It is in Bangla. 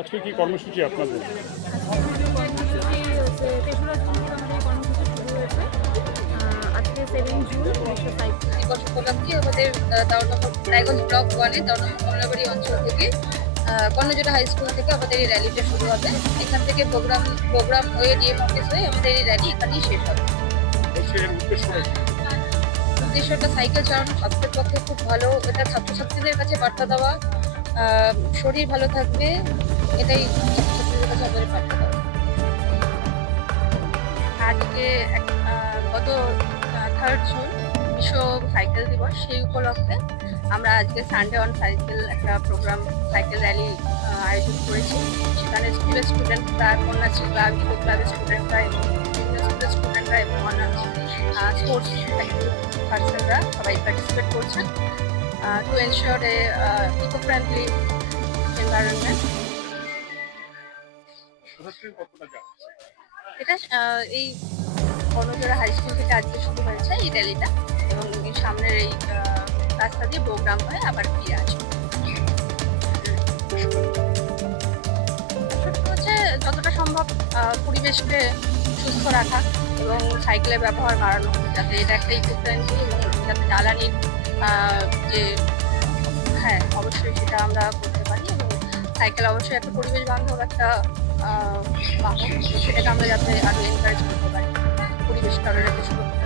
আজকে কি কর্মসূচি আপনাদের? কর্মসূচি হচ্ছে ৩রা জুন থেকে আমাদের এই কর্মসূচি শুরু হয়েছে। আজকে 7 জুন বিশ্ব সাহিত্য দিবস উপলক্ষে আমাদের ১৩ নম্বর রায়গঞ্জ ব্লক 1-এ ১৩ নম্বর কমলাবাড়ি অঞ্চল থেকে কর্ণজোড়া হাই স্কুল থেকে আমাদের এই র্যালিটা শুরু হবে। এখান থেকে প্রোগ্রাম হয়ে ডিএম অফিস হয়ে আমাদের এই র্যালি এখানেই শেষ হবে। এর উদ্দেশ্যটা কি? উদ্দেশ্যটা সাইকেল চালানো স্বাস্থ্যের পক্ষে খুব ভালো। এটা ছাত্রছাত্রীদের কাছে বার্তা দেওয়া, শরীর ভালো থাকবে, এটাই ছাত্রছাত্রীদের কাছে আমাদের বার্তা দেওয়া। আজকে গত 3rd জুন বিশ্ব সাইকেল দিবস, সেই উপলক্ষে আমরা আজকে সানডে অন সাইকেল একটা প্রোগ্রাম সাইকেল র্যালি আয়োজন করেছি। সেখানে স্কুলের স্টুডেন্টরা, কন্যাশ্রী ক্লাব, ইকো ক্লাবের স্টুডেন্টরা এবং বিভিন্ন স্কুলের স্টুডেন্টরা এবং অন্যান্য স্পোর্টস পার্সনরা সবাই পার্টিসিপেট করছেন to ensure a eco friendly environment. এটা এই কর্ণজোড়া হাই স্কুল থেকে আজকে শুরু হয়েছে এই র্যালিটা, এবং এই সামনের এই রাস্তা দিয়ে প্রোগ্রাম হয়ে আবার ফিরে আসবে। হচ্ছে যতটা সম্ভব পরিবেশকে সুস্থ রাখা এবং সাইকেলের ব্যবহার বাড়ানো, যাতে এটা একটা ইকো ফ্রেন্ডলি এবং যাতে জ্বালানির যে অবশ্যই সেটা আমরা করতে পারি, এবং সাইকেল অবশ্যই একটা পরিবেশ বান্ধব একটা বাহন, সেটাকে আমরা যাতে আরো এনকারেজ করতে পারি, পরিবেশটা আরো যাতে সুরক্ষিত